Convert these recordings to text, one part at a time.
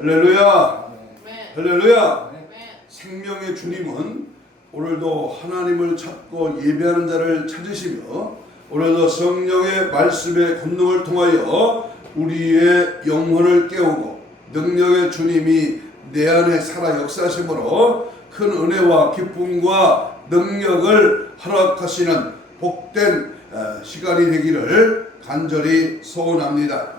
할렐루야. 네. 할렐루야. 네. 생명의 주님은 오늘도 하나님을 찾고 예배하는 자를 찾으시며 오늘도 성령의 말씀의 권능을 통하여 우리의 영혼을 깨우고 능력의 주님이 내 안에 살아 역사하심으로 큰 은혜와 기쁨과 능력을 허락하시는 복된 시간이 되기를 간절히 소원합니다.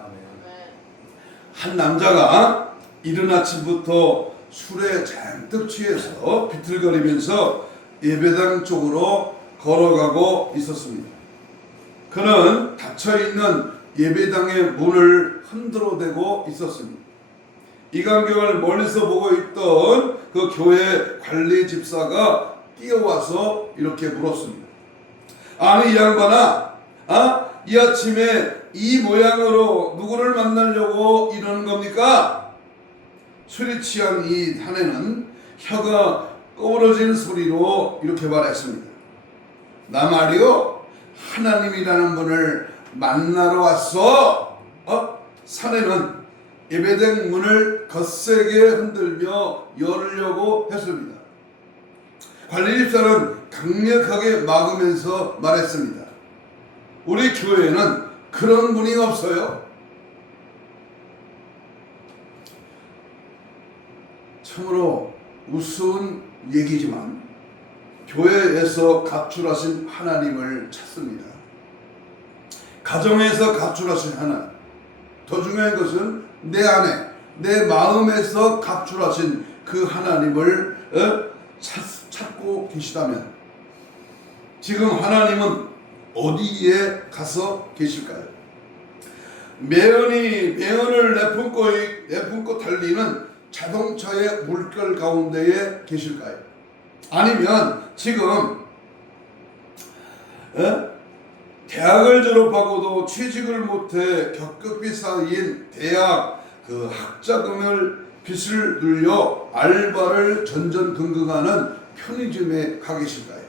한 남자가 이른 아침부터 술에 잔뜩 취해서 비틀거리면서 예배당 쪽으로 걸어가고 있었습니다. 그는 닫혀있는 예배당의 문을 흔들어대고 있었습니다. 이 광경을 멀리서 보고 있던 그 교회 관리 집사가 뛰어와서 이렇게 물었습니다. 아니 이 양반아, 이 아침에 이 모양으로 누구를 만나려고 이러는 겁니까? 술이 취한 이 사내는 혀가 꺼부러진 소리로 이렇게 말했습니다. 나 말이요, 하나님이라는 분을 만나러 왔어. 사내는 예배당 문을 거세게 흔들며 열으려고 했습니다. 관리집사는 강력하게 막으면서 말했습니다. 우리 교회는 그런 분이 없어요. 참으로 우스운 얘기지만 교회에서 가출하신 하나님을 찾습니다. 가정에서 가출하신 하나님, 더 중요한 것은 내 안에, 내 마음에서 가출하신 그 하나님을 찾고 계시다면 지금 하나님은 어디에 가서 계실까요? 매연을 내품고 달리는 자동차의 물결 가운데에 계실까요? 아니면 지금 대학을 졸업하고도 취직을 못해 격급이 쌓인 대학 그 학자금을 빚을 눌려 알바를 전전긍긍하는 편의점에 가 계실까요?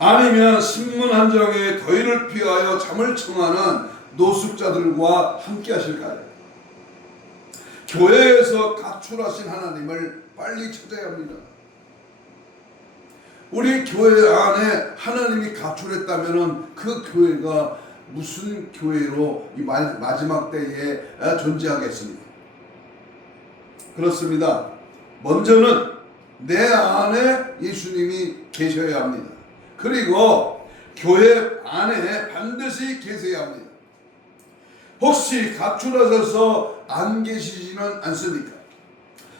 아니면 신문 한 장에 더위를 피하여 잠을 청하는 노숙자들과 함께 하실까요? 교회에서 가출하신 하나님을 빨리 찾아야 합니다. 우리 교회 안에 하나님이 가출했다면 그 교회가 무슨 교회로 이 마지막 때에 존재하겠습니까? 그렇습니다. 먼저는 내 안에 예수님이 계셔야 합니다. 그리고 교회 안에 반드시 계셔야 합니다. 혹시 가출하셔서 안 계시지는 않습니까?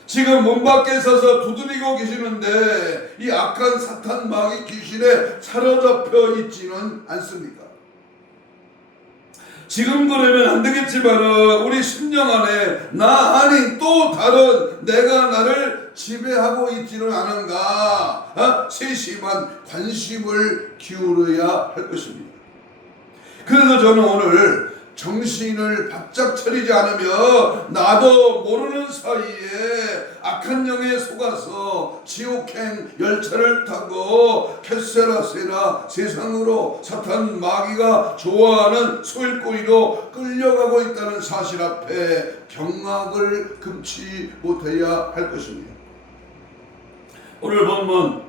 지금 문 밖에 서서 두드리고 계시는데 이 악한 사탄 마귀 귀신에 사로잡혀 있지는 않습니까? 지금 그러면 안 되겠지만 우리 심령 안에 나 아닌 또 다른 내가 나를 지배하고 있지는 않은가 세심한 관심을 기울여야 할 것입니다. 그래서 저는 오늘 정신을 바짝 차리지 않으며 나도 모르는 사이에 악한 영에 속아서 지옥행 열차를 타고 캐세라세라 세상으로 사탄 마귀가 좋아하는 소일거리로 끌려가고 있다는 사실 앞에 경악을 금치 못해야 할 것입니다. 오늘 본문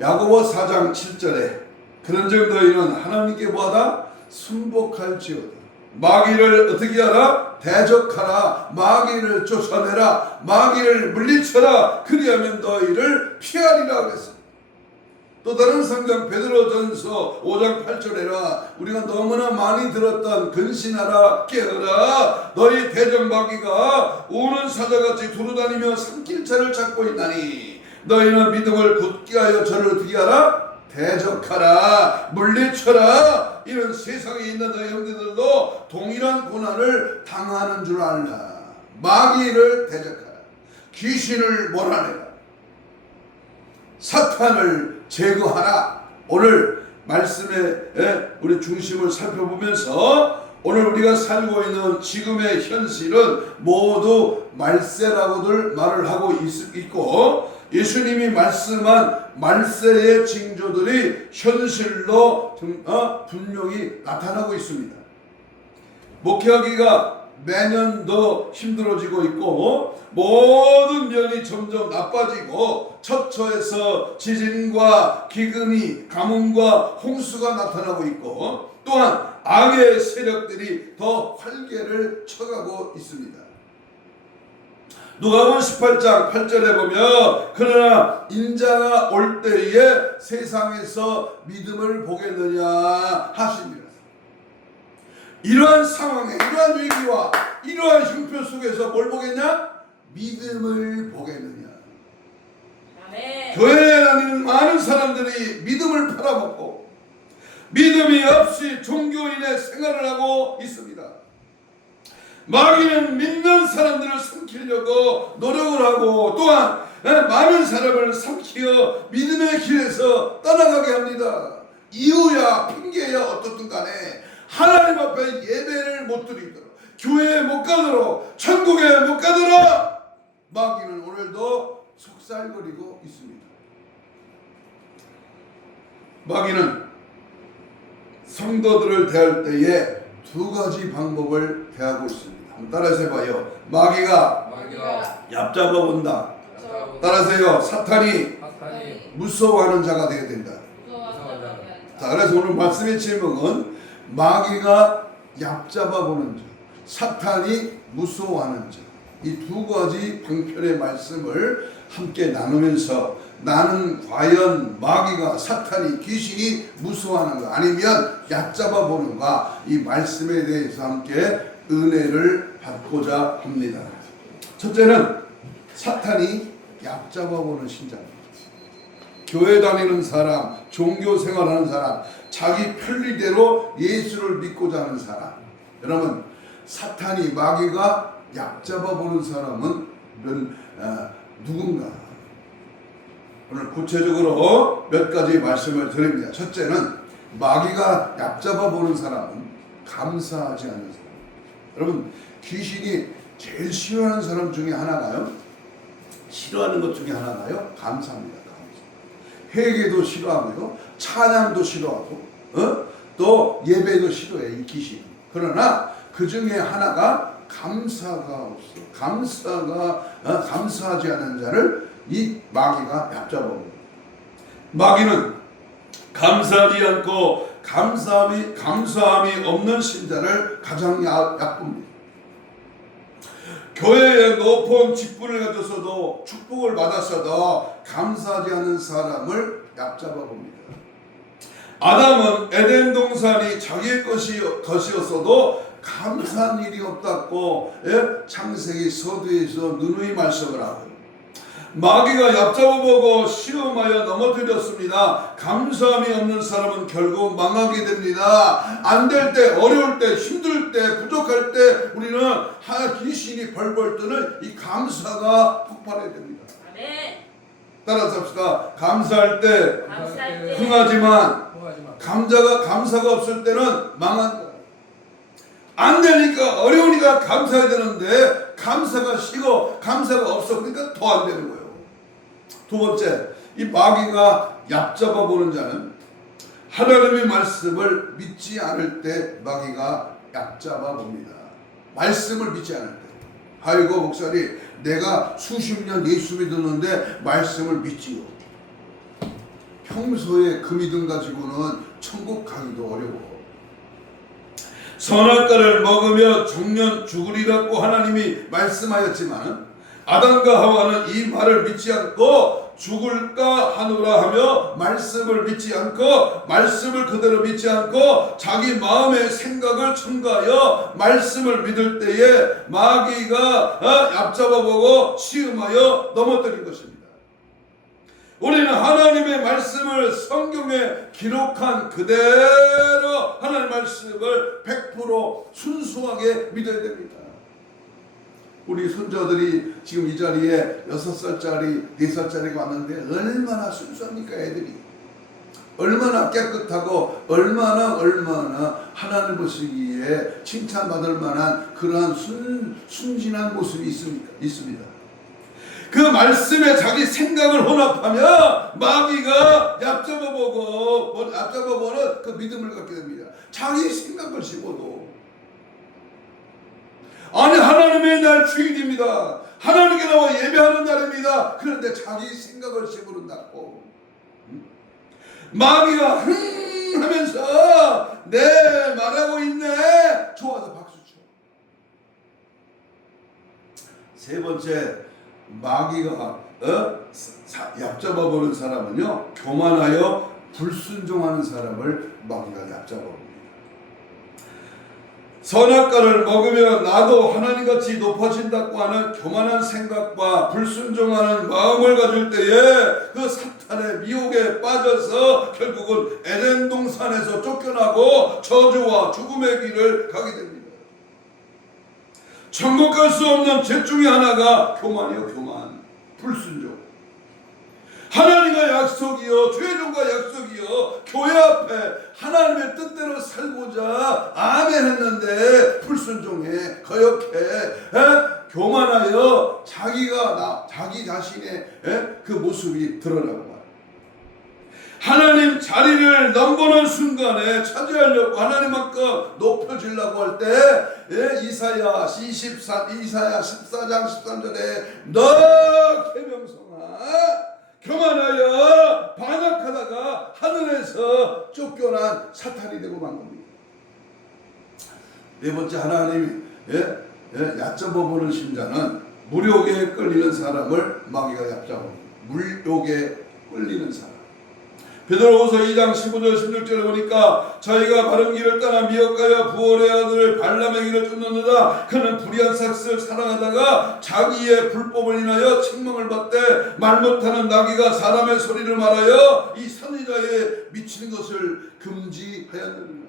야고보 4장 7절에 그런즉 너희는 하나님께 뭐하다? 순복할지어다. 마귀를 어떻게 하라? 대적하라. 마귀를 쫓아내라. 마귀를 물리쳐라. 그리하면 너희를 피하리라 그랬습니다. 또 다른 성경 베드로전서 5장 8절에라 우리가 너무나 많이 들었던 근신하라 깨어라 너희 대적 마귀가 우는 사자같이 두루다니며 산길차를 찾고 있나니 너희는 믿음을 굳게 하여 저를 어떻게 하라? 대적하라. 물리쳐라. 이런 세상에 있는 너희 형제들도 동일한 고난을 당하는 줄 알라. 마귀를 대적하라. 귀신을 몰아내라. 사탄을 제거하라. 오늘 말씀의 우리 중심을 살펴보면서 오늘 우리가 살고 있는 지금의 현실은 모두 말세라고들 말을 하고 있고 예수님이 말씀한 말세의 징조들이 현실로 분명히 나타나고 있습니다. 목회하기가 매년 더 힘들어지고 있고 모든 면이 점점 나빠지고 처처에서 지진과 기근이 가뭄과 홍수가 나타나고 있고 또한 악의 세력들이 더 활개를 쳐가고 있습니다. 누가복음 18장 8절에 보면 그러나 인자가 올 때에 세상에서 믿음을 보겠느냐 하십니다. 이러한 상황에 이러한 위기와 이러한 형편 속에서 뭘 보겠냐? 믿음을 보겠느냐. 아멘. 교회에 다니는 많은 사람들이 믿음을 팔아먹고 믿음이 없이 종교인의 생활을 하고 있습니다. 마귀는 믿는 사람들을 삼키려고 노력을 하고 또한 많은 사람을 삼키어 믿음의 길에서 떠나가게 합니다. 이유야 핑계야 어떻든 간에 하나님 앞에 예배를 못 드리도록 교회에 못 가도록 천국에 못 가도록 마귀는 오늘도 속살거리고 있습니다. 마귀는 성도들을 대할 때에 두 가지 방법을 대하고 있습니다. 한번 따라서 해봐요. 마귀가 얕잡아 본다. 따라서요. 사탄이 무서워하는 자가 되어야 된다. 자, 그래서 오늘 말씀의 제목은 마귀가 얕잡아 보는 자, 사탄이 무서워하는 자. 이 두 가지 방편의 말씀을 함께 나누면서 나는 과연 마귀가 사탄이 귀신이 무서워하는가 아니면 얕잡아 보는가 이 말씀에 대해서 함께 은혜를 받고자 합니다. 첫째는 사탄이 얕잡아 보는 신자입니다. 교회 다니는 사람, 종교 생활하는 사람, 자기 편리대로 예수를 믿고자 하는 사람. 여러분 사탄이 마귀가 얕잡아 보는 사람은 누군가? 오늘 구체적으로 몇 가지 말씀을 드립니다. 첫째는 마귀가 얕잡아 보는 사람은 감사하지 않는 사람. 여러분 귀신이 제일 싫어하는 사람 중에 하나가요? 싫어하는 것 중에 하나가요? 감사합니다. 감사. 회개도 싫어하고요. 찬양도 싫어하고 또 예배도 싫어해 이 귀신. 그러나 그 중에 하나가 감사가 없어. 감사하지 않는 자를 이 마귀가 얕잡아옵니다. 마귀는 감사하지 않고 감사함이 없는 신자를 가장 얕봅니다. 교회에 높은 직분을 가졌어도 축복을 받았어도 감사하지 않는 사람을 얕잡아봅니다. 아담은 에덴 동산이 자기의 것이었어도 감사한 일이 없다고 창세기 서두에서 누누이 말씀을 하고 마귀가 얕잡아보고 시험하여 넘어뜨렸습니다. 감사함이 없는 사람은 결국 망하게 됩니다. 안 될 때, 어려울 때, 힘들 때, 부족할 때 우리는 귀신이 벌벌 뜨는 이 감사가 폭발해야 됩니다. 따라서 합시다. 감사할 때 흥하지만 감사가 없을 때는 망한다. 안 되니까 어려우니까 감사해야 되는데 감사가 식어 감사가 없어 그러니까 더 안 되는 거예요. 두 번째, 이 마귀가 얕잡아 보는 자는 하나님의 말씀을 믿지 않을 때 마귀가 얕잡아 봅니다. 말씀을 믿지 않을 때. 아이고 목사님 내가 수십 년 예수 믿었는데 말씀을 믿지요. 평소에 그 믿음 가지고는 천국 가기도 어려워. 선악과를 먹으며 종년 죽으리라고 하나님이 말씀하였지만 아담과 하와는 이 말을 믿지 않고 죽을까 하노라 하며 말씀을 믿지 않고 말씀을 그대로 믿지 않고 자기 마음의 생각을 첨가하여 말씀을 믿을 때에 마귀가 얕잡아보고 시험하여 넘어뜨린 것입니다. 우리는 하나님의 말씀을 성경에 기록한 그대로 하나님의 말씀을 100% 순수하게 믿어야 됩니다. 우리 손자들이 지금 이 자리에 6살짜리, 4살짜리가 왔는데 얼마나 순수합니까 애들이. 얼마나 깨끗하고 얼마나 하나님 보시기에 칭찬받을 만한 그러한 순진한 모습이 있습니다. 그 말씀에 자기 생각을 혼합하며 마귀가 얕잡아보는 그 믿음을 갖게 됩니다. 자기 생각을 심어도 아니 하나님의 날 주일입니다. 하나님께 나와 예배하는 날입니다. 그런데 자기 생각을 집어넣고 마귀가 하면서 네 말하고 있네 좋아서 박수쳐. 세 번째 마귀가 얕잡아 보는 사람은요, 교만하여 불순종하는 사람을 마귀가 얕잡아 봅니다. 선악과를 먹으면 나도 하나님같이 높아진다고 하는 교만한 생각과 불순종하는 마음을 가질 때에 그 사탄의 미혹에 빠져서 결국은 에덴 동산에서 쫓겨나고 저주와 죽음의 길을 가게 됩니다. 천국 갈 수 없는 죄 중에 하나가 교만이요, 교만, 불순종. 하나님과 약속이요, 죄종과 약속이요, 교회 앞에 하나님의 뜻대로 살고자 아멘 했는데 불순종해, 거역해, 교만하여 자기 자신의 그 모습이 드러나고 말이야. 하나님 자리를 넘보는 순간에 차지하려고 하나님만큼 높여지려고 할 때 이사야 14장 13절에 너 계명성아 교만하여 반역하다가 하늘에서 쫓겨난 사탄이 되고 만 겁니다. 네 번째 하나님이 얕잡아 보는 신자는 무욕에 끌리는 사람을 마귀가 얕잡아. 물욕에 끌리는 사람. 베드로후서 2장 15절 16절에 보니까 저희가 바른 길을 떠나 미혹하여 부올의 아들 발람의 길을 쫓는도다. 그는 불의한 삭스를 사랑하다가 자기의 불법을 인하여 책망을 받되 말 못하는 나귀가 사람의 소리를 말하여 이 선지자에 미치는 것을 금지하였느니라.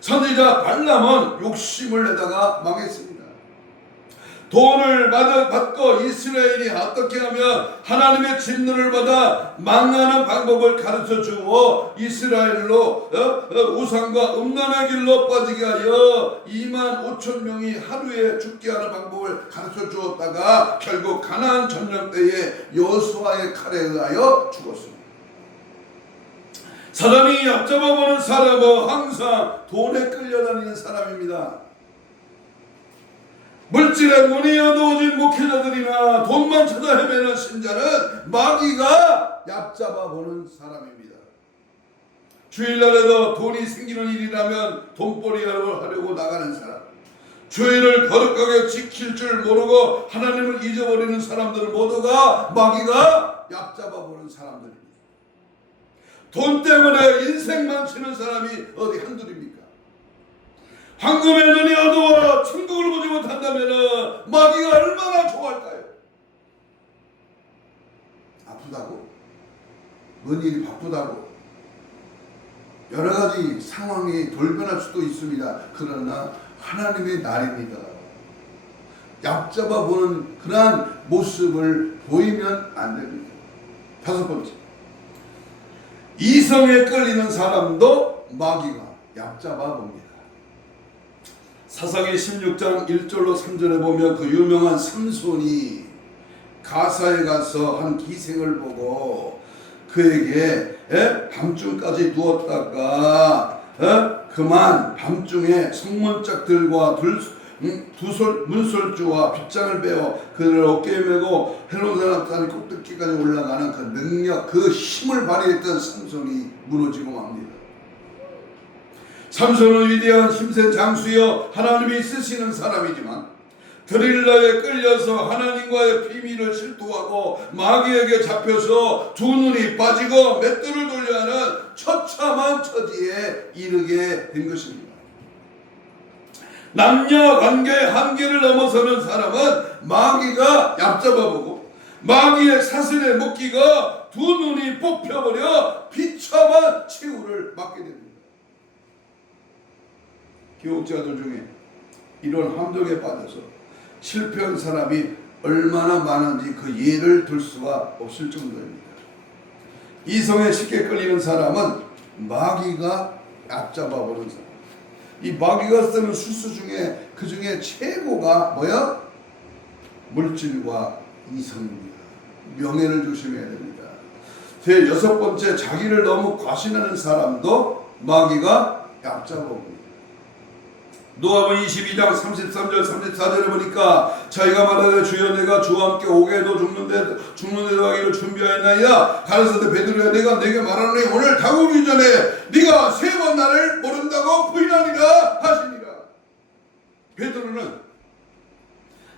선지자 발람은 욕심을 내다가 망했습니다. 돈을 받고 이스라엘이 어떻게 하면 하나님의 진노를 받아 망하는 방법을 가르쳐 주어 이스라엘로 우상과 음란의 길로 빠지게 하여 2만 5천 명이 하루에 죽게 하는 방법을 가르쳐 주었다가 결국 가나안 전쟁 때에 여호수아의 칼에 의하여 죽었습니다. 사람이 얕잡아보는 사람은 항상 돈에 끌려다니는 사람입니다. 물질에 문이 어두워진 목회자들이나 돈만 찾아 헤매는 신자는 마귀가 얕잡아 보는 사람입니다. 주일날에도 돈이 생기는 일이라면 돈벌이 하려고 나가는 사람, 주일을 거룩하게 지킬 줄 모르고 하나님을 잊어버리는 사람들 모두가 마귀가 얕잡아 보는 사람들입니다. 돈 때문에 인생 망치는 사람이 어디 한둘입니까? 황금의 눈이 어두워 천국을 보지 못한다면 마귀가 얼마나 좋아할까요? 아프다고? 뭔 일이 바쁘다고? 여러 가지 상황이 돌변할 수도 있습니다. 그러나 하나님의 날입니다. 얕잡아 보는 그러한 모습을 보이면 안 됩니다. 다섯 번째, 이성에 끌리는 사람도 마귀가 얕잡아 봅니다. 사사기 16장 1절로 3절에 보면 그 유명한 삼손이 가사에 가서 한 기생을 보고 그에게 밤중까지 누웠다가 그만 밤중에 성문짝들과 문설주와 빗장을 베어 그를 어깨에 메고 헤롯의 산이 꼭대기까지 올라가는 그 능력, 그 힘을 발휘했던 삼손이 무너지고 맙니다. 삼손은 위대한 힘센 장수여 하나님이 쓰시는 사람이지만 드릴라에 끌려서 하나님과의 비밀을 실토하고 마귀에게 잡혀서 두 눈이 빠지고 맷돌을 돌려 하는 처참한 처지에 이르게 된 것입니다. 남녀 관계의 한계를 넘어서는 사람은 마귀가 얕잡아보고 마귀의 사슬에 묶이고 두 눈이 뽑혀버려 비참한 최후를 맞게 됩니다. 기독자들 중에 이런 함정에 빠져서 실패한 사람이 얼마나 많은지 그 예를 들 수가 없을 정도입니다. 이성에 쉽게 끌리는 사람은 마귀가 얕잡아보는 사람. 이 마귀가 쓰는 수수 중에 그 중에 최고가 뭐야? 물질과 이성입니다. 명예를 조심해야 됩니다. 제 여섯 번째, 자기를 너무 과신하는 사람도 마귀가 얕잡아봅니다. 누가복음 22장 33절 34절에 보니까 자기가 말하되 주여 내가 주와 함께 오게도 죽는데도 하기를 준비하였나이다. 가르쳐되 베드로야 내가 네게 말하노니 오늘 닭 오기 전에 네가 3번 나를 모른다고 부인하리라 하시니라. 베드로는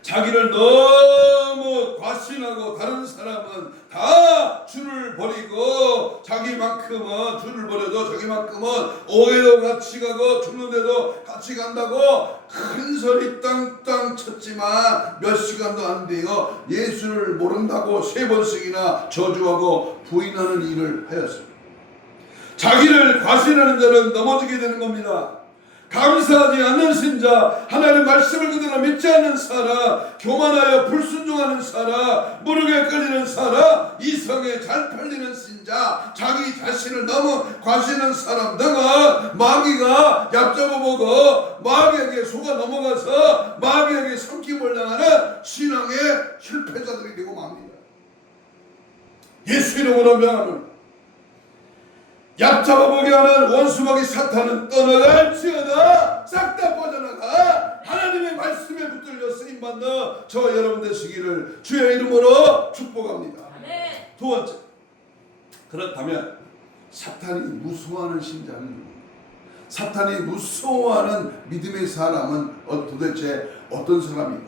자기를 너무 과신하고 다른 사람은 다 주를 버리고 자기만큼은 주를 버려도 자기만큼은 오해도 같이 가고 죽는데도 같이 간다고 큰 소리 땅땅 쳤지만 몇 시간도 안 돼요. 예수를 모른다고 3번씩이나 저주하고 부인하는 일을 하였습니다. 자기를 과신하는 자는 넘어지게 되는 겁니다. 감사하지 않는 신자, 하나님의 말씀을 그대로 믿지 않는 사람, 교만하여 불순종하는 사람, 무릎에 끌리는 사람, 이성에 잘 팔리는 신자, 자기 자신을 너무 과신하는 사람 등은 마귀가 얕잡아보고 마귀에게 속아 넘어가서 마귀에게 섬김을 당하는 신앙의 실패자들이 되고 맙니다. 예수 이름으로 명하는 얕잡아보게 하는 원수마귀 사탄은 떠나갈지어다. 싹 다 빠져나가 하나님의 말씀에 붙들려 쓰임받는 저와 여러분 되시기를 주의 이름으로 축복합니다. 두 번째, 그렇다면 사탄이 무서워하는 신자는, 사탄이 무서워하는 믿음의 사람은 도대체 어떤 사람인가?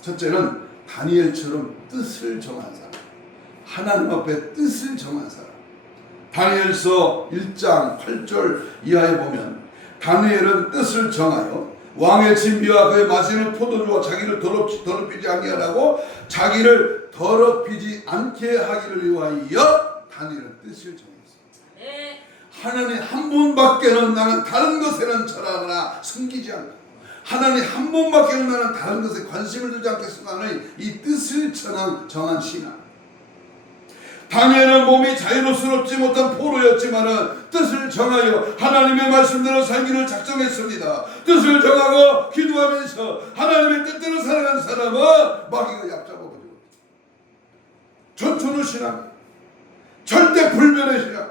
첫째는 다니엘처럼 뜻을 정한 사람, 하나님 앞에 뜻을 정한 사람. 다니엘서 1장 8절 이하에 보면 다니엘은 뜻을 정하여 왕의 진비와 그의 마시는 포도주와 자기를 더럽히지 아니하라고 자기를 더럽히지 않게 하기를 위하여 다니엘은 뜻을 정했습니다. 하나님 한 분밖에는 나는 다른 것에는 절하거나 숨기지 않고 하나님 한 분밖에는 나는 다른 것에 관심을 두지 않겠으나는 이 뜻을 정한 신앙. 다니엘은 몸이 자유롭지 못한 포로였지만은 뜻을 정하여 하나님의 말씀대로 살기를 작정했습니다. 뜻을 정하고 기도하면서 하나님의 뜻대로 살아가는 사람은 마귀가 얕잡아버리고 전천후 신앙, 절대 불변의 신앙,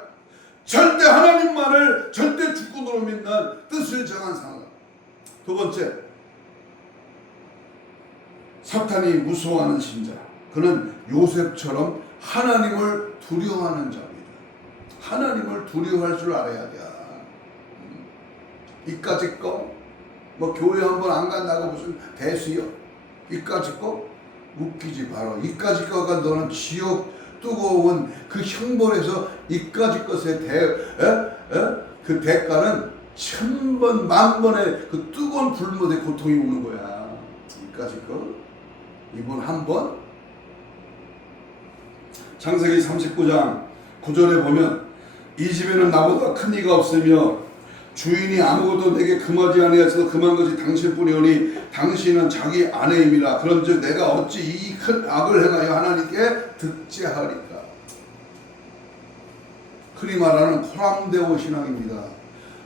절대 하나님만을 절대 주권으로 믿는 뜻을 정한 상황. 두 번째, 사탄이 무서워하는 신자. 그는 요셉처럼 하나님을 두려워하는 자입니다. 하나님을 두려워할 줄 알아야 돼. 이까짓 거, 뭐 교회 한번 안 간다고 무슨 대수요? 이까짓 거 웃기지 마라. 이까짓 거가 너는 지옥 뜨거운 그 형벌에서 이까짓 것의 그 대가는 1000번 만번의 그 뜨거운 불못의 고통이 오는 거야. 이까짓 거 이번 한 번. 창세기 39장 9절에 보면 이 집에는 나보다 큰 이가 없으며 주인이 아무것도 내게 금하지 아니하여서 금한 것이 당신뿐이오니 당신은 자기 아내임이라. 그런즉 내가 어찌 이 큰 악을 행하여 하나님께 득죄하리까. 흔히 말하는 코람데오 신앙입니다.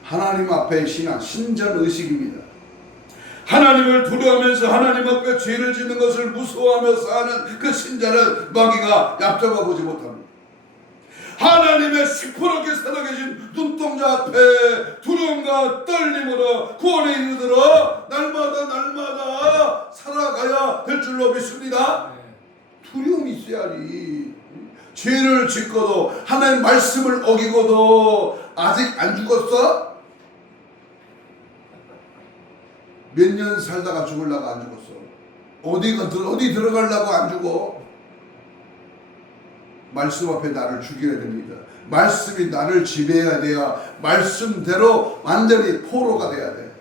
하나님 앞에 신앙, 신전의식입니다. 하나님을 두려워하면서 하나님 앞에 죄를 짓는 것을 무서워하며 사는 그 신자는 마귀가 얕잡아 보지 못합니다. 하나님의 시퍼렇게 살아계신 눈동자 앞에 두려움과 떨림으로 구원에 이르도록 날마다 살아가야 될 줄로 믿습니다. 두려움이 있어야지. 죄를 짓고도 하나님 말씀을 어기고도 아직 안 죽었어? 몇 년 살다가 죽으려고 안 죽었어. 어디 들어가려고 안 죽어. 말씀 앞에 나를 죽여야 됩니다. 말씀이 나를 지배해야 돼야 말씀대로 완전히 포로가 돼야 돼.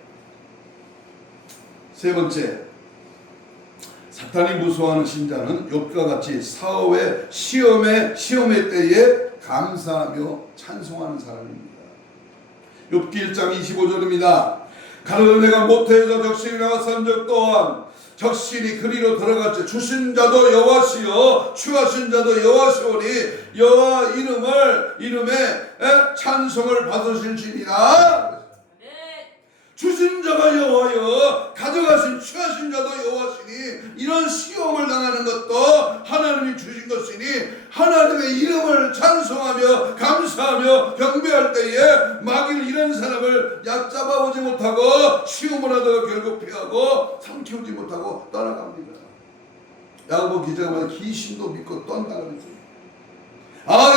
세 번째, 사탄이 무서워하는 신자는 욥과 같이 사업의 시험의 때에 감사하며 찬송하는 사람입니다. 욥기 1장 25절입니다. 가로되 내가 모태에서 적신이 나왔은 적 또한 적신이 그리로 들어갈지 주신 자도 여호와시요 취하신 자도 여호와시오니 여호와 이름에 찬송을 받으실지니라. 주신 자가 여호와여 가져가신 취하신 자도 여호와시니 이런 시험을 당하는 것도 하나님이 주신 것이니 하나님의 이름을 찬송하며 감사하며 경배할 때에 마귀는 이런 사람을 얕잡아오지 못하고 시험을 하다가 결국 피하고 삼키우지 못하고 떠나갑니다. 야고보 기자가 말해 귀신도 믿고 떤다 그랬어요.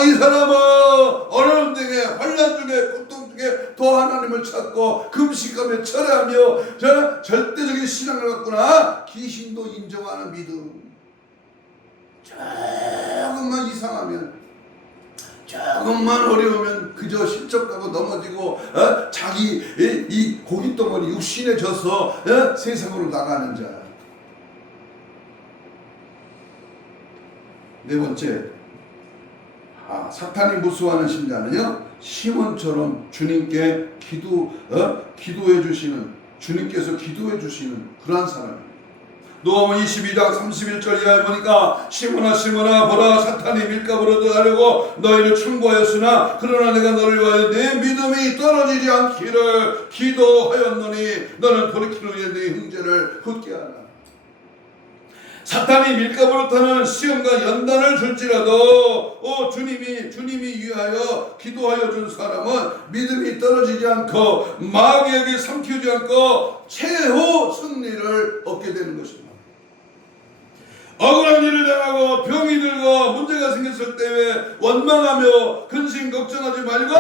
이 사람은 어려운 중에 환난 중에 고통 중에 더 하나님을 찾고 금식하며 철회하며 절대적인 신앙을 갖구나. 귀신도 인정하는 믿음. 조금만 이상하면, 조금만 어려우면 그저 실족하고 넘어지고 자기 이 고깃덩어리 육신에 져서 세상으로 나가는 자. 네 번째, 사탄이 무수하는 신자는요, 시몬처럼 주님께 기도해 주시는, 주님께서 기도해 주시는 그러한 사람입니다. 누가복음 22장 31절 이하에 보니까 시몬아 시몬아 보라 사탄이 밀가부로 너하려고 너희를 충고하였으나 그러나 내가 너를 위하여 네 믿음이 떨어지지 않기를 기도하였노니 너는 돌이키는 후에 네 형제를 붙게 하라. 사탄이 밀가부로 타는 시험과 연단을 줄지라도 주님이 위하여 기도하여 준 사람은 믿음이 떨어지지 않고 마귀에게 삼키지 않고 최후 승리를 얻게 되는 것입니다. 억울한 일을 당하고 병이 들고 문제가 생겼을 때에 원망하며 근심 걱정하지 말고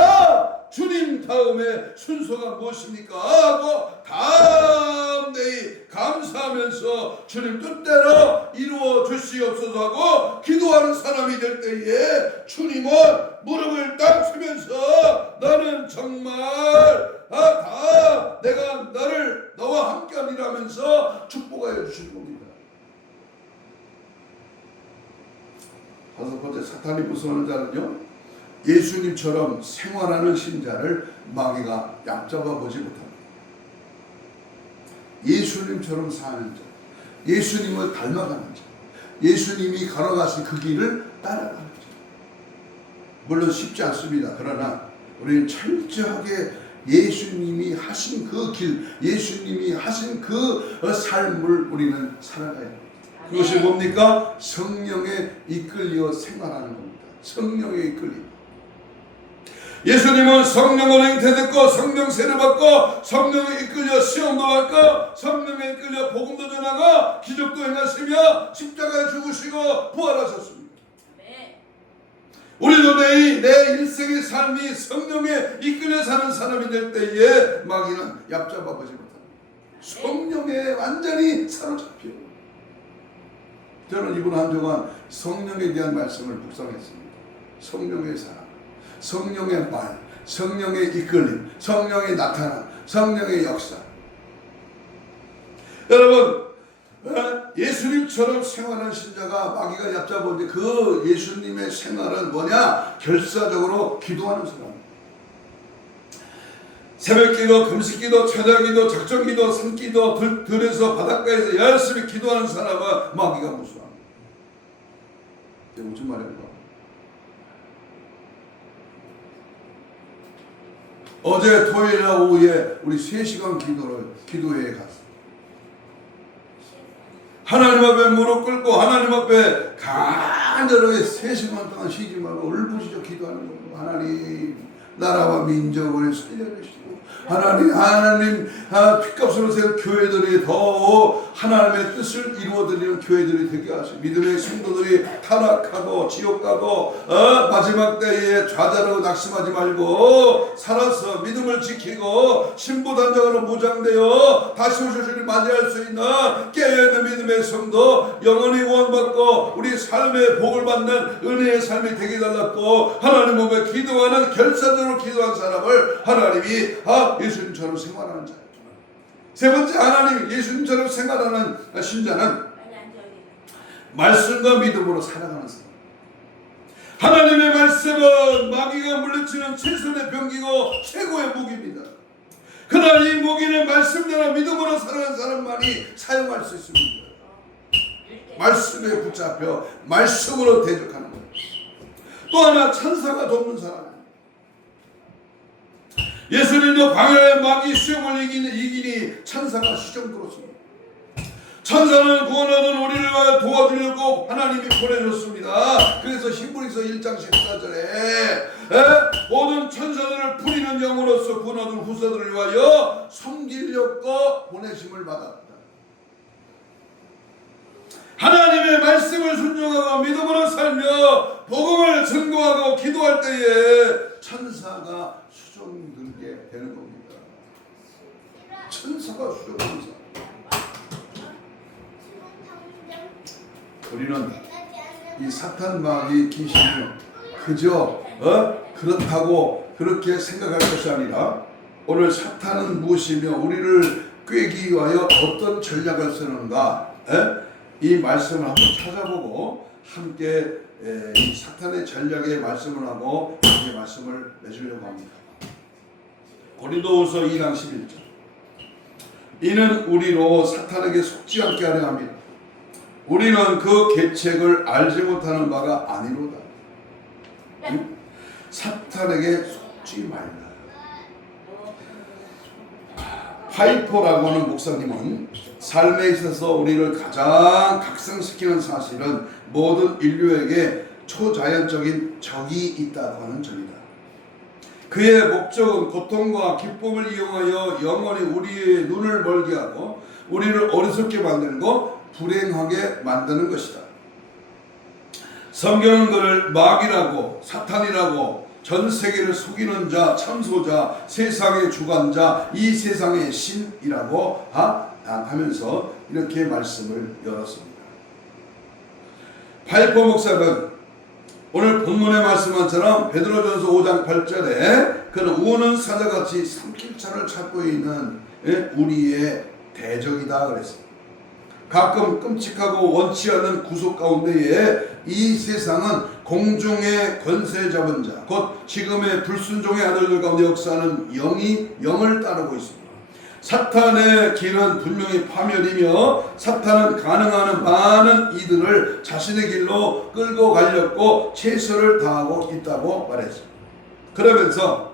주님 다음에 순서가 무엇입니까? 하고 담대히 감사하면서 주님 뜻대로 이루어 주시옵소서 하고 기도하는 사람이 될 때에 주님은 무릎을 딱 쓰면서 나는 정말 내가 너와 함께하리라 하면서 축복하여 주시는 겁니다. 다섯 번째, 사탄이 무서워하는 자는요, 예수님처럼 생활하는 신자를 마귀가 얕잡아 보지 못합니다. 예수님처럼 사는 자, 예수님을 닮아가는 자, 예수님이 걸어가신 그 길을 따라가는 자. 물론 쉽지 않습니다. 그러나 우리는 철저하게 예수님이 하신 그 길, 예수님이 하신 그 삶을 우리는 살아가야 합니다. 그것이 뭡니까? 성령에 이끌려 생활하는 겁니다. 성령에 이끌려. 예수님은 성령으로 잉태됐고 성령 세례받고 성령에 이끌려 시험도 받고 성령에 이끌려 복음도 전하고 기적도 행하시며 십자가에 죽으시고 부활하셨습니다. 우리도 내 일생의 삶이 성령에 이끌려 사는 사람이 될 때에 마귀는 얕잡아보지 못합니다. 성령에 완전히 사로잡혀. 저는 이번 한 주간 성령에 대한 말씀을 묵상했습니다. 성령의 사람, 성령의 말, 성령의 이끌림, 성령의 나타남, 성령의 역사. 여러분, 예수님처럼 생활하는 신자가 마귀가 얕잡은데 그 예수님의 생활은 뭐냐? 결사적으로 기도하는 사람. 새벽기도, 금식기도, 저녁기도, 작정기도, 산기도, 들에서 바닷가에서 열심히 기도하는 사람은 마귀가 무서워합니다. 이게 무슨 말인가? 어제 토요일 오후에 우리 3시간 기도회에 갔어요. 하나님 앞에 무릎 꿇고 하나님 앞에 간절하게 3시간 동안 쉬지 말고 울부짖어 기도하는 겁니다. 하나님, 나라와 민족을 살려주시고 하나님 핏값으로 세운 교회들이 더 하나님의 뜻을 이루어드리는 교회들이 되게 하시고 믿음의 성도들이 타락하고 지옥 가고 마지막 때에 좌절하고 낙심하지 말고 살아서 믿음을 지키고 신부단장으로 무장되어 다시 오실 주를 맞이할 수 있는 깨어있는 믿음의 성도 영원히 구원받고 우리 삶의 복을 받는 은혜의 삶이 되게 달랐고 하나님 앞에 기도하는 결사적으로 기도한 사람을 하나님이 예수님처럼 생활하는 자예요. 세 번째, 하나님 예수님처럼 생활하는 신자는 말씀과 믿음으로 살아가는 사람. 하나님의 말씀은 마귀가 물리치는 최선의 병기고 최고의 무기입니다. 그러나 이 무기는 말씀대로 믿음으로 살아가는 사람만이 사용할 수 있습니다. 말씀에 붙잡혀 말씀으로 대적하는 거예요. 또 하나, 천사가 돕는 사람. 예수님도 광야의 마귀 시험을 이기니 천사가 시험 들었습니다. 천사는 구원하는 우리를 도와주려고 하나님이 보내줬습니다. 그래서 히브리서 1장 14절에 모든 천사들을 부리는 영으로서 구원하는 후사들을 위하여 섬기려고 보내심을 받았다. 하나님의 말씀을 순종하고 믿음으로 살며 복음을 증거하고 기도할 때에 천사가 수종들게 되는 겁니다. 천사가 수종들게. 우리는 이 사탄 마귀 귀신이 그저 그렇다고 그렇게 생각할 것이 아니라 오늘 사탄은 무엇이며 우리를 꾀기 위하여 어떤 전략을 쓰는가 이 말씀을 한번 찾아보고 함께 이 사탄의 전략의 말씀을 하고 이 말씀을 내주려고 합니다. 고린도후서 2장 11절 이는 우리로 사탄에게 속지 않게 하려 합니다. 우리는 그 계책을 알지 못하는 바가 아니로다. 사탄에게 속지 말라. 파이퍼라고 하는 목사님은 삶에 있어서 우리를 가장 각성시키는 사실은 모든 인류에게 초자연적인 적이 있다고 하는 점이다. 그의 목적은 고통과 기쁨을 이용하여 영원히 우리의 눈을 멀게 하고 우리를 어리석게 만들고 불행하게 만드는 것이다. 성경은 그를 마귀라고 사탄이라고 전 세계를 속이는 자, 참소자, 세상의 주관자, 이 세상의 신이라고 하면서 이렇게 말씀을 열었습니다. 파이퍼 목사는 오늘 본문에 말씀한 처럼 베드로전서 5장 8절에 그는 우는 사자같이 삼킬 차를 찾고 있는 우리의 대적이다 그랬습니다. 가끔 끔찍하고 원치 않는 구속 가운데에 이 세상은 공중의 권세 잡은 자, 곧 지금의 불순종의 아들들 가운데 역사하는 영을 따르고 있습니다. 사탄의 길은 분명히 파멸이며 사탄은 가능한 한 많은 이들을 자신의 길로 끌고 가려고 최선을 다하고 있다고 말했습니다. 그러면서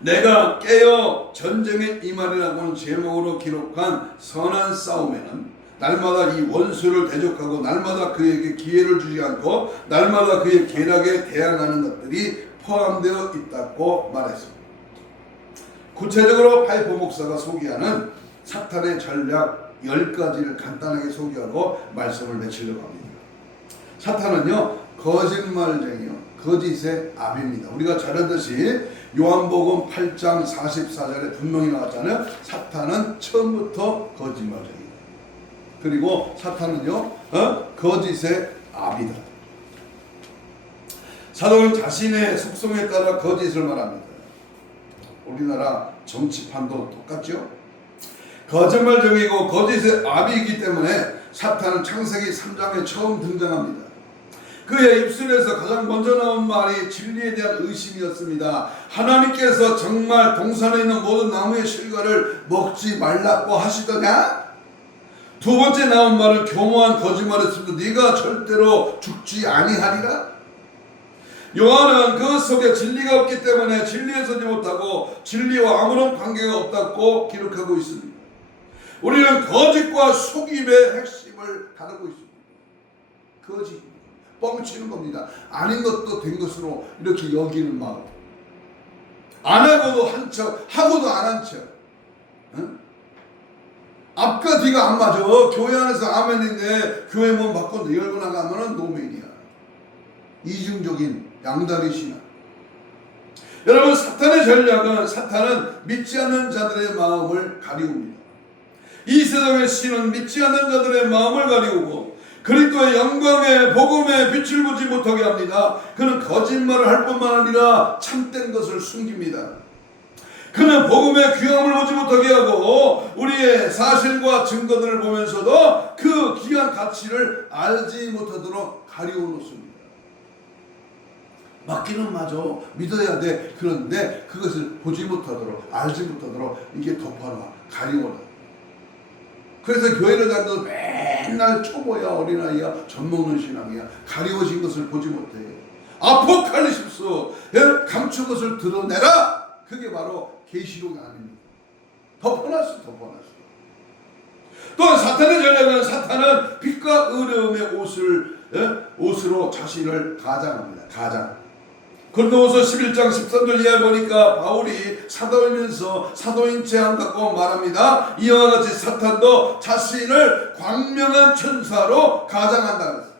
내가 깨어 전쟁에 임하리라고 하는 제목으로 기록한 선한 싸움에는 날마다 이 원수를 대적하고 날마다 그에게 기회를 주지 않고 날마다 그의 계략에 대항하는 것들이 포함되어 있다고 말했습니다. 구체적으로 파이퍼 목사가 소개하는 사탄의 전략 10가지를 간단하게 소개하고 말씀을 맺히려고 합니다. 사탄은요 거짓말쟁이요 거짓의 압입니다. 우리가 잘 알듯이 요한복음 8장 44절에 분명히 나왔잖아요. 사탄은 처음부터 거짓말쟁이. 그리고 사탄은요 거짓의 압이다. 사도는 자신의 속성에 따라 거짓을 말합니다. 우리나라 정치판도 똑같죠. 거짓말쟁이고 거짓의 압이기 때문에 사탄은 창세기 3장에 처음 등장합니다. 그의 입술에서 가장 먼저 나온 말이 진리에 대한 의심이었습니다. 하나님께서 정말 동산에 있는 모든 나무의 실과를 먹지 말라고 하시더냐? 두 번째 나온 말은 교묘한 거짓말이었습니다. 네가 절대로 죽지 아니하리라. 요한은 그 속에 진리가 없기 때문에 진리에 서지 못하고 진리와 아무런 관계가 없다고 기록하고 있습니다. 우리는 거짓과 속임의 핵심을 다루고 있습니다. 거짓, 뻥치는 겁니다. 아닌 것도 된 것으로 이렇게 여기는 마음. 안 하고도 한 척, 하고도 안 한 척. 응? 앞과 뒤가 안 맞아. 교회 안에서 아멘인데 교회 문 바꿔 열고 나가면은 노멘이야. 이중적인 양다리 신앙. 여러분 사탄의 전략은 사탄은 믿지 않는 자들의 마음을 가리웁니다. 이 세상의 신은 믿지 않는 자들의 마음을 가리우고 그리스도의 영광의 복음의 빛을 보지 못하게 합니다. 그는 거짓말을 할 뿐만 아니라 참된 것을 숨깁니다. 그는 복음의 귀함을 보지 못하게 하고 우리의 사실과 증거들을 보면서도 그 귀한 가치를 알지 못하도록 가리워 놓습니다. 맞기는 맞아. 믿어야 돼. 그런데 그것을 보지 못하도록 알지 못하도록 이게 덮어놔. 가리워놔. 그래서 교회를 다녀도 맨날 초보야 어린아이야 젖먹는 신앙이야. 가리워진 것을 보지 못해. 아포칼립스 감춘 것을 드러내라. 그게 바로 계시록이 아닙니다. 덮어놨어. 또한 사탄의 전략은 사탄은 빛과 어려움의 옷으로 자신을 가장합니다. 가장. 고린도후서 11장 13절 이하에 보니까 바울이 사도이면서 사도인 체한 갖고 말합니다. 이와 같이 사탄도 자신을 광명한 천사로 가장한다는 것입니다.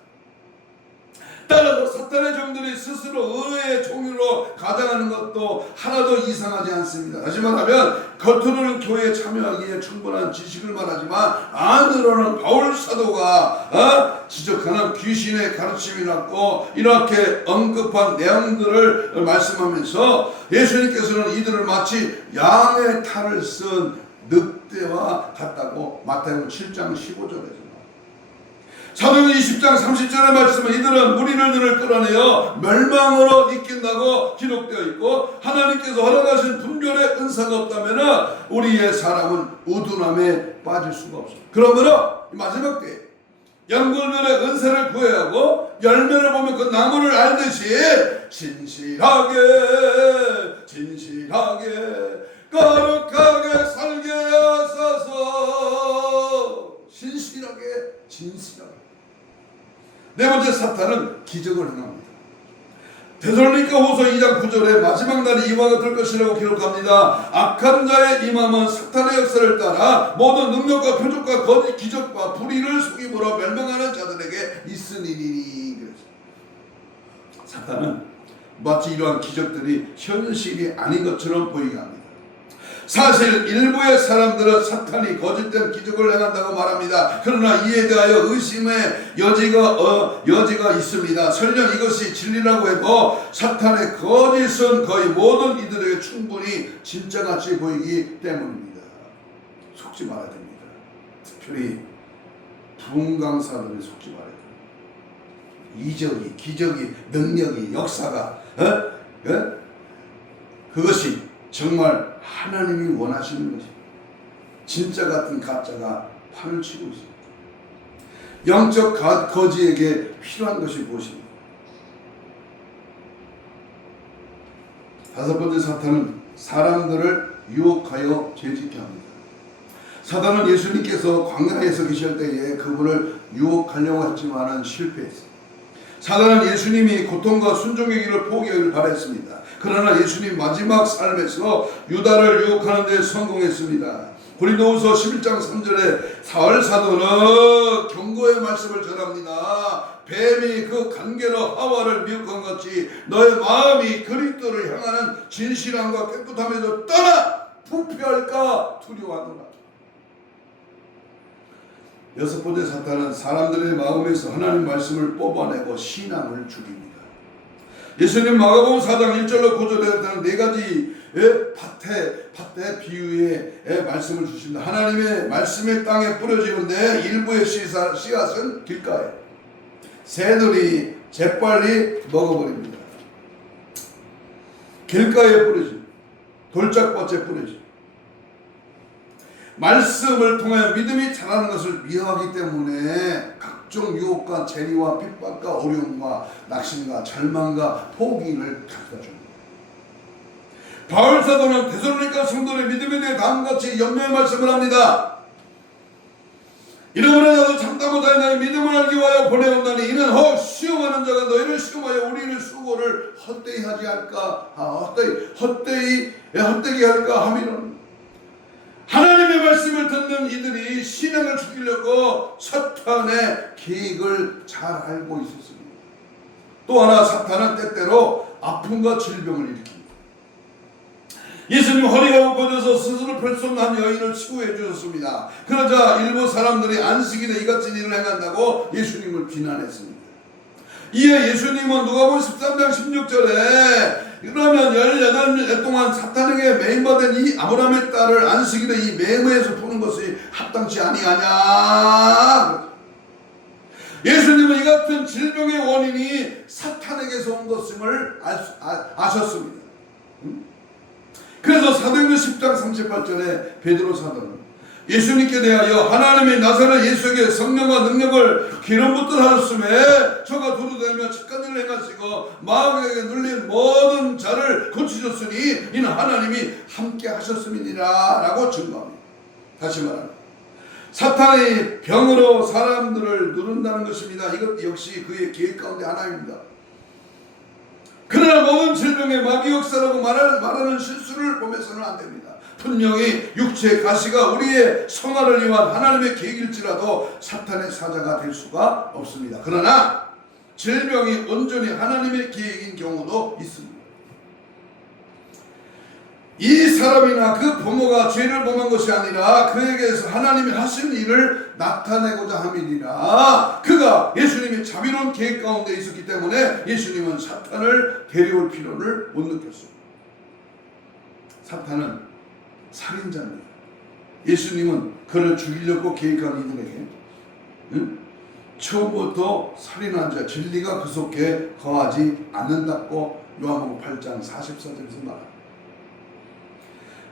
따라서 사탄의 종들이 스스로 의의 종으로 가장하는 것도 하나도 이상하지 않습니다. 다시 말하면 겉으로는 교회에 참여하기에 충분한 지식을 말하지만 안으로는 바울 사도가 지적하는 귀신의 가르침이라고 이렇게 언급한 내용들을 말씀하면서 예수님께서는 이들을 마치 양의 탈을 쓴 늑대와 같다고 마태복음 7장 15절에서 사도행전 20장 30절의 말씀은 이들은 무리를 끌어내어 멸망으로 이끈다고 기록되어 있고 하나님께서 허락하신 분별의 은사가 없다면 우리의 사람은 우둔함에 빠질 수가 없습니다. 그러므로 마지막 때에 영분별의 은사를 구해야 하고 열매를 보면 그 나무를 알듯이 진실하게 거룩하게 살게 하소서. 진실하게. 네 번째, 사탄은 기적을 행합니다. 데살로니가후서 2장 9절에 마지막 날이 이와 같을 것이라고 기록합니다. 악한 자의 임함은 사탄의 역사를 따라 모든 능력과 표적과 거짓 기적과 불의를 속임으로 멸망하는 자들에게 있으니니. 사탄은 마치 이러한 기적들이 현실이 아닌 것처럼 보이게 합니다. 사실 일부의 사람들은 사탄이 거짓된 기적을 행한다고 말합니다. 그러나 이에 대하여 의심의 여지가 있습니다. 설령 이것이 진리라고 해도 사탄의 거짓은 거의 모든 이들에게 충분히 진짜같이 보이기 때문입니다. 속지 말아야 됩니다. 특별히 부흥 강사들이 속지 말아야 됩니다. 이적이, 기적이, 능력이, 역사가 그것이 정말 하나님이 원하시는 것입니다. 진짜 같은 가짜가 판을 치고 있습니다. 영적 거지에게 필요한 것이 무엇입니까? 다섯 번째, 사탄은 사람들을 유혹하여 죄짓게 합니다. 사탄은 예수님께서 광야에서 계실 때에 그분을 유혹하려고 했지만은 실패했습니다. 사단은 예수님이 고통과 순종의 길을 포기하기를 바랬습니다. 그러나 예수님 마지막 삶에서 유다를 유혹하는 데 성공했습니다. 고린도후서 11장 3절에 사울 사도는 경고의 말씀을 전합니다. 뱀이 그 간계로 하와를 미혹한 같이 너의 마음이 그리스도를 향하는 진실함과 깨끗함에서 떠나 부패할까 두려워하노라. 여섯 번째, 사탄은 사람들의 마음에서 하나님 말씀을 뽑아내고 신앙을 죽입니다. 예수님 마가복음 4장 1절로 9절에 나타난 네 가지 밭의 비유의 말씀을 주십니다. 하나님의 말씀의 땅에 뿌려지는데 일부의 씨앗은 길가에, 새들이 재빨리 먹어버립니다. 길가에 뿌려집니다. 돌짝밭에 뿌려집니다. 말씀을 통하여 믿음이 자라는 것을 미워하기 때문에 각종 유혹과 재리와 핍박과 어려움과 낙심과 절망과 포기를 가져다 줍니다. 바울 사도는 데살로니가 성도의 믿음에 대해 다음같이 염려의 말씀을 합니다. 이러므로 나도 참다고 다니 믿음을 알기 위하여 보내온다니 이는 혹 시험하는 자가 너희를 시험하여 우리를 수고를 헛되이 하지 할까 헛되게 할까 함이로는 하나님의 말씀을 듣는 이들이 신앙을 죽이려고 사탄의 계획을 잘 알고 있었습니다. 또 하나, 사탄은 때때로 아픔과 질병을 일으킵니다. 예수님 허리가 굽어져서 스스로 펼 수 없는 한 여인을 치유해 주셨습니다. 그러자 일부 사람들이 안식일에 이같은 일을 행한다고 예수님을 비난했습니다. 이에 예수님은 누가복음 13장 16절에 그러면 18년 동안 사탄에게 매임받은 이 아브라함의 딸을 안식일에 이 매무에서 푸는 것이 합당치 아니하냐. 예수님은 이 같은 질병의 원인이 사탄에게서 온 것임을 아셨습니다. 그래서 사도행전 10장 38절에 베드로 사도는 예수님께 대하여 하나님의 나사렛 예수에게 성령과 능력을 기름 붓듯 하셨음에 저가 두루다니며 착한 일을 행하시고 마귀에게 눌린 모든 자를 고치셨으니 이는 하나님이 함께 하셨음이니라 라고 증거합니다. 다시 말합니다. 사탄이 병으로 사람들을 누른다는 것입니다. 이것 역시 그의 계획 가운데 하나입니다. 그러나 모든 질병의 마귀 역사라고 말하는 실수를 보면서는 안 됩니다. 분명히 육체의 가시가 우리의 성화를 위한 하나님의 계획일지라도 사탄의 사자가 될 수가 없습니다. 그러나 질병이 온전히 하나님의 계획인 경우도 있습니다. 이 사람이나 그 부모가 죄를 범한 것이 아니라 그에게서 하나님이 하신 일을 나타내고자 함이니라. 그가 예수님의 자비로운 계획 가운데 있었기 때문에 예수님은 사탄을 데려올 필요를 못 느꼈습니다. 사탄은 살인자입니다. 예수님은 그를 죽이려고 계획한 이들에게 처음부터 살인한 자 진리가 그 속에 거하지 않는다고 요한복음 8장 44절에서 말합니다.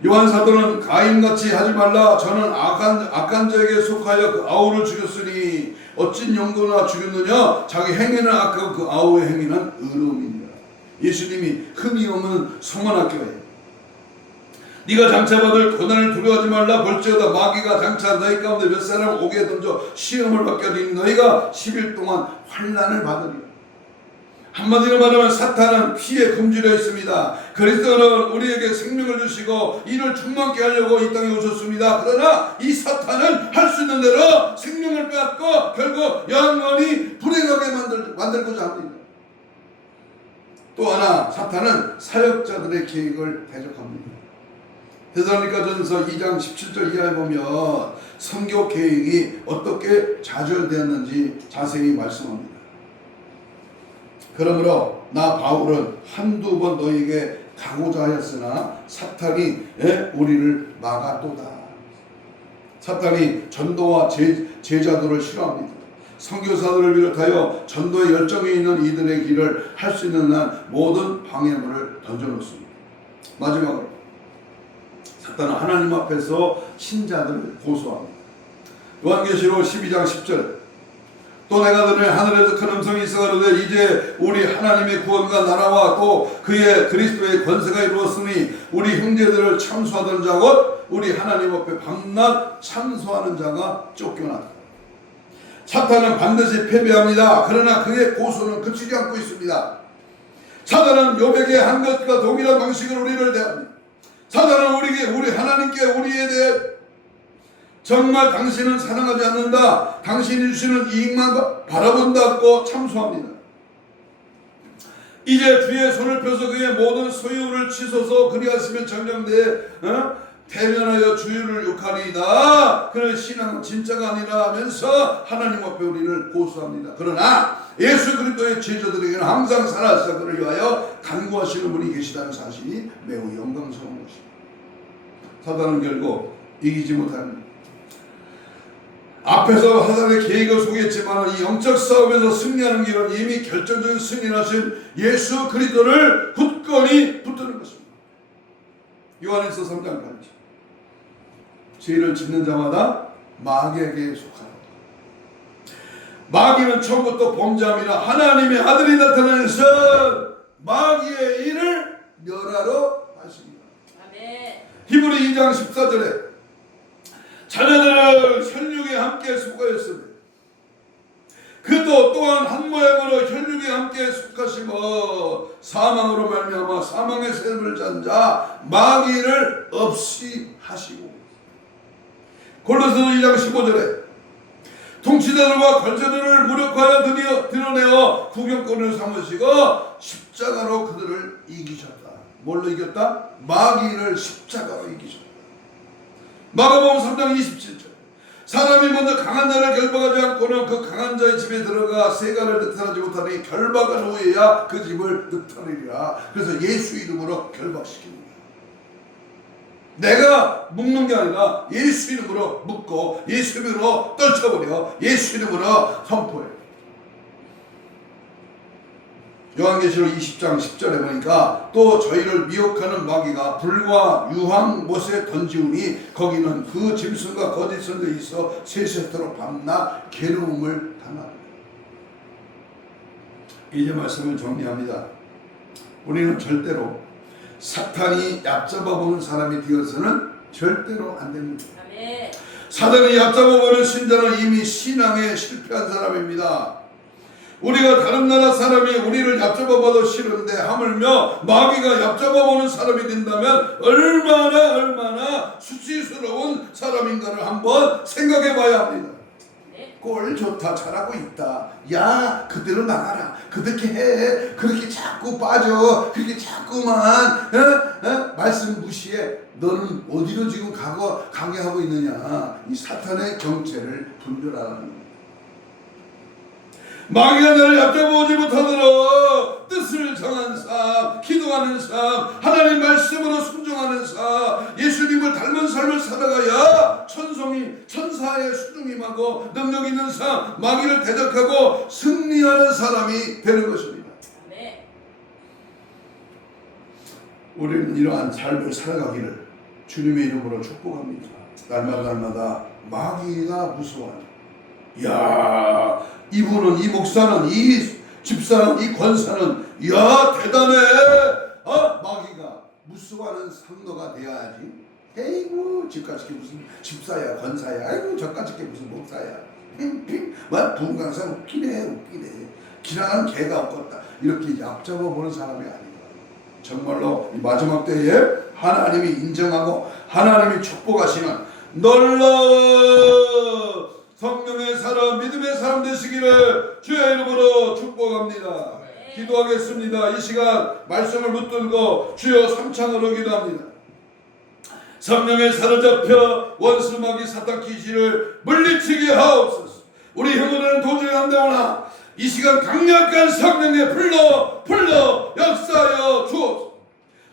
요한 사도는 가인같이 하지 말라. 저는 악한 자에게 속하여 그 아우를 죽였으니 어찐 용도나 죽였느냐. 자기 행위는 악하고 그 아우의 행위는 의로움이니라. 예수님이 흠이 없는 성원학 교회, 네가 장차받을 고난을 두려워하지 말라. 볼지어다 마귀가 장차 너희 가운데 몇 사람을 오게 던져 시험을 받게 하리니 너희가 10일 동안 환난을 받으리라. 한마디로 말하면 사탄은 피에 금주려 있습니다. 그리스도는 우리에게 생명을 주시고 이를 충만케 하려고 이 땅에 오셨습니다. 그러나 이 사탄은 할 수 있는 대로 생명을 빼앗고 결국 영원히 불행하게 만들고자 합니다. 또 하나, 사탄은 사역자들의 계획을 대적합니다. 데살로니가전서 2장 17절 이하에 보면 선교 계획이 어떻게 좌절되었는지 자세히 말씀합니다. 그러므로 나 바울은 한두 번 너에게 가고자 하였으나 사탄이 우리를 막아도다. 사탄이 전도와 제자도를 싫어합니다. 선교사들을 비롯하여 전도에 열정이 있는 이들의 길을 할 수 있는 한 모든 방해물을 던져놓습니다. 마지막으로 사탄은 하나님 앞에서 신자들을 고소합니다. 요한계시록 12장 10절, 또 내가 들으니 하늘에서 큰 음성이 있어 가로되 이제 우리 하나님의 구원과 나라와 또 그의 그리스도의 권세가 이루었으니 우리 형제들을 참수하던 자 곧 우리 하나님 앞에 밤낮 참수하는 자가 쫓겨났다. 사탄은 반드시 패배합니다. 그러나 그의 고소는 그치지 않고 있습니다. 사탄은 요백의 한 것과 동일한 방식으로 우리를 대합니다. 사탄은 우리 하나님께 우리에 대해 정말 당신은 사랑하지 않는다, 당신이 주시는 이익만 바라본다고 참소합니다. 이제 주의 손을 펴서 그의 모든 소유를 치소서. 그리하시면 정녕 대면하여 주유를 욕하리이다. 그는 신앙은 진짜가 아니라 하면서 하나님 앞에 우리를 고소합니다. 그러나 예수 그리스도의 제자들에게는 항상 살아서 그를 위하여 간구하시는 분이 계시다는 사실이 매우 영광스러운 것입니다. 사단은 결국 이기지 못합니다. 앞에서 사단의 계획을 소개했지만 이 영적 싸움에서 승리하는 길은 이미 결정적인 승리하신 예수 그리스도를 굳건히 붙드는 것입니다. 요한일서 3장 8절, 죄를 짓는 자마다 마귀에게 속하라. 마귀는 처음부터 범죄함이라 하나님의 아들이 나타나서 마귀의 일을 멸하러 하십니다. 아멘. 히브리 2장 14절에 자녀들을 혈육에 함께 속하였으며 그도 또한 한 모양으로 혈육에 함께 속하시고 사망으로 말미암아 사망의 세습을 잔 자 마귀를 없이 하시고, 골로새서 2장 15절에 통치자들과 권세들을 무력하여 드러내어 구경꾼을 삼으시고 십자가로 그들을 이기셨다. 뭘로 이겼다? 마귀를 십자가로 이기셨다. 마가복음 3장 27절, 사람이 먼저 강한 자를 결박하지 않고는 그 강한 자의 집에 들어가 세간을 늑탈하지 못하니 결박한 후에야 그 집을 늑탈하리라. 그래서 예수 이름으로 결박시킵니다. 내가 묶는 게 아니라 예수 이름으로 묶고 예수 이름으로 떨쳐버려 예수 이름으로 선포해. 요한계시록 20장 10절에 보니까 또 저희를 미혹하는 마귀가 불과 유황 못에 던지우니 거기는 그 짐승과 거짓 선자에 있어 세세토록 밤낮 괴로움을 당합니다. 이제 말씀을 정리합니다. 우리는 절대로 사탄이 얕잡아보는 사람이 되어서는 절대로 안 됩니다. 아멘. 사단이 얕잡아보는 신자는 이미 신앙에 실패한 사람입니다. 우리가 다른 나라 사람이 우리를 얕잡아봐도 싫은데 하물며 마귀가 얕잡아보는 사람이 된다면 얼마나 수치스러운 사람인가를 한번 생각해 봐야 합니다. 꼴 좋다, 잘하고 있다, 야 그대로 나가라, 그렇게 해, 그렇게 자꾸 빠져, 그렇게 자꾸만 말씀 무시해. 너는 어디로 지금 가게 하고 있느냐. 이 사탄의 정체를 분별하라는 겁니다. 마귀가 너를 얕잡아오지 못하도록 뜻을 정한 삶, 기도하는 삶, 하나님 말씀으로 순종하는 삶, 예수님을 닮은 삶을 살아가야 천사의 순종임하고 능력 있는 삶, 마귀를 대적하고 승리하는 사람이 되는 것입니다. 우리는 이러한 삶을 살아가기를 주님의 이름으로 축복합니다. 날마다 마귀가 무서워요. 야, 이분은, 이 목사는, 이 집사는, 이 권사는, 야 대단해. 마귀가 무서워하는 상도가 되어야지. 에이구 집까지 무슨 집사야, 권사야, 아이고 저까지 무슨 목사야, 뭐 분강사 웃기네. 기라는 개가 없겠다. 이렇게 얕잡아 보는 사람이 아니다. 정말로 이 마지막 때에 하나님이 인정하고 하나님이 축복하시는 놀라운 성령의 사람, 믿음의 사람 되시기를 주의 이름으로 축복합니다. 기도하겠습니다. 이 시간 말씀을 붙들고 주여 삼창으로 기도합니다. 성령에 사로잡혀 원수 마귀 사탄 귀신을 물리치게 하옵소서. 우리 형제는 도저히 안 되오나 이 시간 강력한 성령의 불러 역사하여 주옵소서.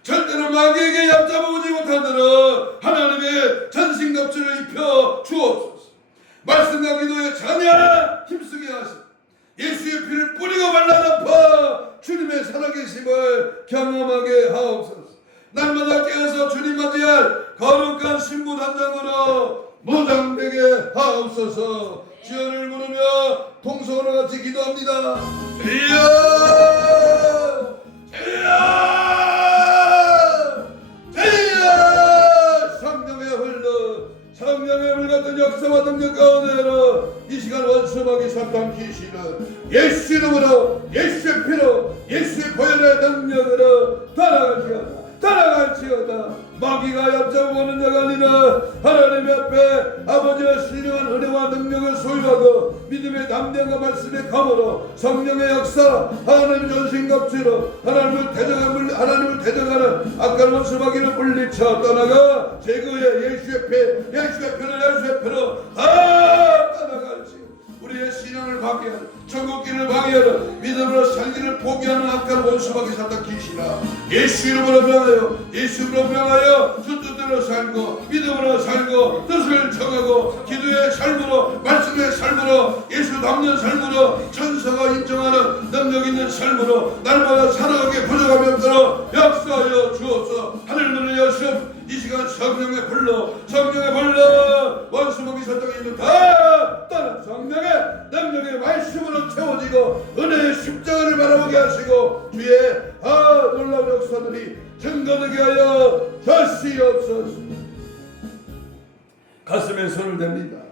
절대로 마귀에게 얕잡아오지 못하도록 하나님의 전신갑주를 입혀 주옵소서. 말씀과 기도에 전혀 힘쓰게 하시고 예수의 피를 뿌리고 발라놓고 주님의 살아계심을 경험하게 하옵소서. 날마다 깨어서 주님 맞이할 거룩한 신부 단장으로 무장되게 하옵소서. 주여를 부르며 동서로 같이 기도합니다. 주여, 성령의 불 같은 역사와 능력 가운데로 이 시간 원수마귀 사탄 귀신은 예수 이름으로, 예수의 피로, 예수의 보혈의 능력으로 따라갈지어다. 마귀가 얕잡아오는 자가 아니라 하나님 앞에 아버지의 신령한 은혜와 능력을 소유하고 믿음의 담대함과 말씀의 감으로 성령의 역사, 하나님의 전신갑주로 하나님을 대적하는 악한 원수 마귀를 물리쳐 떠나가 제거해 예수의 피로 떠나갈지. 우리의 신앙을 방해하는, 천국길을 방해하는, 믿음으로 살기를 포기하는 악한 원수마귀 사탄 귀신아, 예수 이름으로 명하여, 예수 이름으로 명하여 주 뜻대로 살고 믿음으로 살고 뜻을 정하고 기도의 삶으로, 말씀의 삶으로, 예수 담는 삶으로, 천사가 인정하는 능력 있는 삶으로 날마다 살아가게 부족함이 없도록 역사하여 주옵소서. 하늘문을 여시옵소서. 이 시간 성령의 불러 원수마귀 사탄이 있는 다 떠나 성령의 능력의 말씀으로 채워지고 은혜의 십자가를 바라보게 하시고 주의 놀라운 역사들이 증거되게 하여 주시옵소서. 가슴에 손을 댑니다.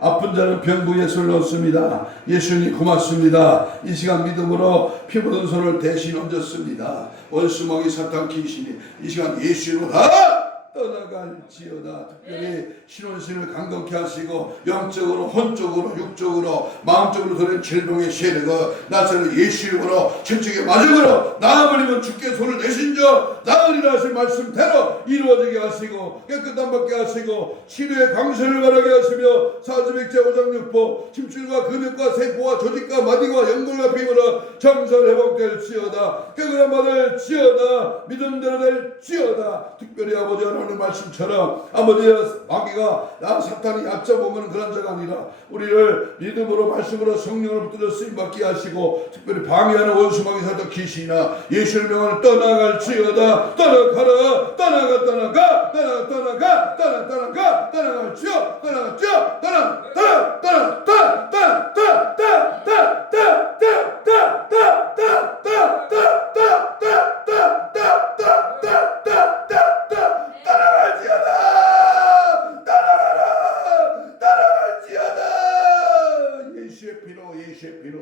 아픈 자는 병부 예수를 넣습니다. 예수님 고맙습니다. 이 시간 믿음으로 피 묻은 손을 대신 얹었습니다. 원수마귀 사탄 귀신이 이 시간 예수로 다 떠나갈지어다. 특별히 신혼신을 강건케 하시고 영적으로, 혼적으로, 육적으로, 마음적으로 드는 질병의 세력을 나서는 예수 이름으로 천국의 마적으로 나음을 입은 주께 손을 내신 자 나으리라 하신 말씀대로 이루어지게 하시고 깨끗함 받게 하시고 치료의 강세를 바라게 하시며 사주백제 오장육보 침출과 근육과 세포와 조직과 마디와 연골과 피부로 정설 회복될지어다. 깨끗함 받을지어다. 믿음대로 될지어다. 특별히 아버지 하나님 말씀처럼 아버지의 마귀가 사탄이 얕잡아오는 그런 자가 아니라 우리를 믿음으로 말씀으로 성령을 붙들어 쓰임받게 하시고 특별히 방해하는 원수마귀 사탄 귀신이나 예수의 명을 떠나갈지어다. 떠나갈지어 따라갈지어다. 따라가라.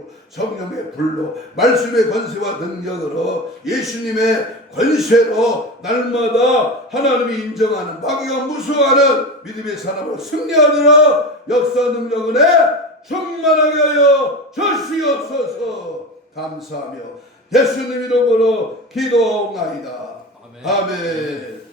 힘으로 성령의 불로 말씀의 권세와 능력으로 예수님의 권세로 날마다 하나님이 인정하는 마귀가 무서워하는 믿음의 사람으로 승리하느라 역사 능력 은혜 충만하게 하여 주시옵소서. 감사하며 예수님 이름으로 기도하옵나이다. 아멘.